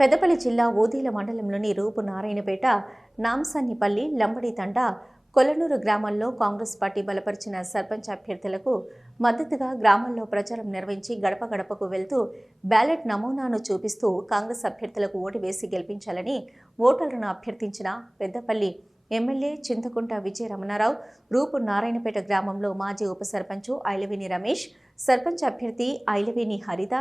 పెద్దపల్లి జిల్లా ఓదీల మండలంలోని రూపు నారాయణపేట నాంసన్నిపల్లి లంబడి తండా కొలనూరు గ్రామాల్లో కాంగ్రెస్ పార్టీ బలపరిచిన సర్పంచ్ అభ్యర్థులకు మద్దతుగా గ్రామాల్లో ప్రచారం నిర్వహించి గడప గడపకు వెళ్తూ బ్యాలెట్ నమూనాను చూపిస్తూ కాంగ్రెస్ అభ్యర్థులకు ఓటు వేసి గెలిపించాలని ఓటర్లను అభ్యర్థించిన పెద్దపల్లి ఎమ్మెల్యే చింతకుంట విజయ రమణారావు రూపు నారాయణపేట గ్రామంలో మాజీ ఉప సర్పంచ్ ఐలవేని రమేష్ సర్పంచ్ అభ్యర్థి ఐలవేని హరిత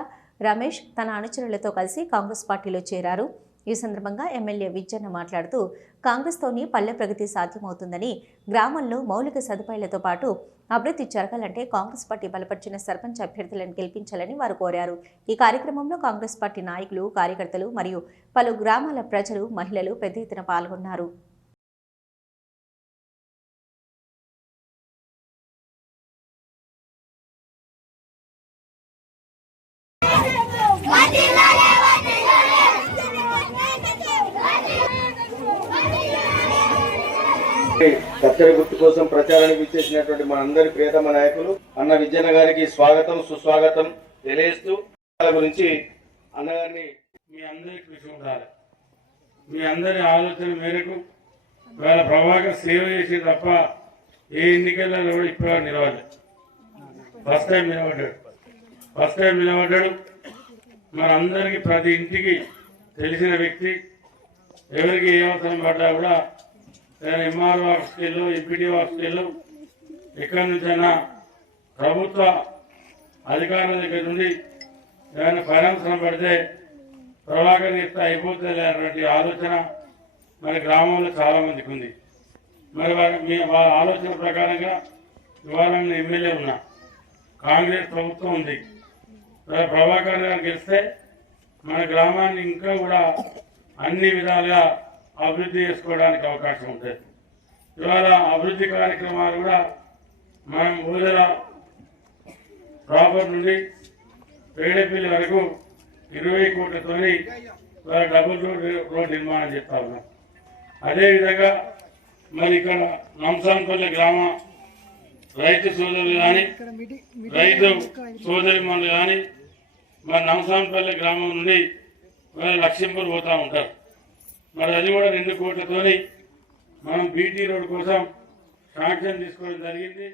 రమేష్ తన అనుచరులతో కలిసి కాంగ్రెస్ పార్టీలో చేరారు. ఈ సందర్భంగా ఎమ్మెల్యే విజ్జన్న మాట్లాడుతూ కాంగ్రెస్తోనే పల్లె ప్రగతి సాధ్యమవుతుందని గ్రామంలో మౌలిక సదుపాయాలతో పాటు అభివృద్ధి జరగాలంటే కాంగ్రెస్ పార్టీ బలపరిచిన సర్పంచ్ అభ్యర్థులను గెలిపించాలని వారు కోరారు. ఈ కార్యక్రమంలో కాంగ్రెస్ పార్టీ నాయకులు కార్యకర్తలు మరియు పలు గ్రామాల ప్రజలు మహిళలు పెద్ద ఎత్తున పాల్గొన్నారు. కత్తెర గుర్తు కోసం ప్రచారానికి విచ్చేసినటువంటి మనందరి ప్రియతమ నాయకులు అన్న విజయన గారికి స్వాగతం సుస్వాగతం తెలియజేస్తూ వాళ్ళ గురించి అన్నగారిని మీ అందరి కృషి ఉండాలి. మీ అందరి ఆలోచన మేరకు వాళ్ళ ప్రభాకర్ సేవ చేసి తప్ప ఏ ఎన్నికలలో కూడా ఇప్పుడు నిలవలేదు. ఫస్ట్ టైం నిలబడ్డాడు. ఫస్ట్ టైం నిలబడ్డాడు. మనందరికీ ప్రతి ఇంటికి తెలిసిన వ్యక్తి ఎవరికి ఏ అవసరం పడ్డా కూడా ఎంఆర్ఓ ఆఫీస్కి వెళ్ళు ఎంపీడీఓ ఎక్కడి నుంచైనా ప్రభుత్వ అధికారుల దగ్గర నుండి ఏమైనా ఫైనాన్స్ పడితే ప్రభాకర్ ఇస్తే అయిపోతుంది అనేటువంటి ఆలోచన మరి గ్రామంలో చాలామందికి ఉంది. మరి వారి మీ వాళ్ళ ఆలోచన ప్రకారంగా ఇవాళ నేను ఎమ్మెల్యే ఉన్నా. కాంగ్రెస్ ప్రభుత్వం ఉంది. మరి ప్రభాకర్ గారు గెలిస్తే మన గ్రామాన్ని ఇంకా కూడా అన్ని విధాలుగా అభివృద్ధి చేసుకోవడానికి అవకాశం ఉంటుంది ఇవాళ అభివృద్ధి కార్యక్రమాలు కూడా మనం ఊదల ప్రాపర్ నుండి పేడపల్లి వరకు ఇరవై కోట్లతోని డబుల్ రోడ్ రోడ్ నిర్మాణం చేస్తా ఉన్నాం. అదేవిధంగా మరి ఇక్కడ నంసాన్పల్లి గ్రామ రైతు సోదరులు కానీ రైతు సోదరిమణులు కానీ మరి నంసాన్పల్లి గ్రామం నుండి మరి లక్ష్మీపూర్ పోతూ ఉంటారు. మరి అది కూడా రెండు కోట్లతోని మనం బీటీ రోడ్ కోసం శాంక్షన్ తీసుకోవడం జరిగింది.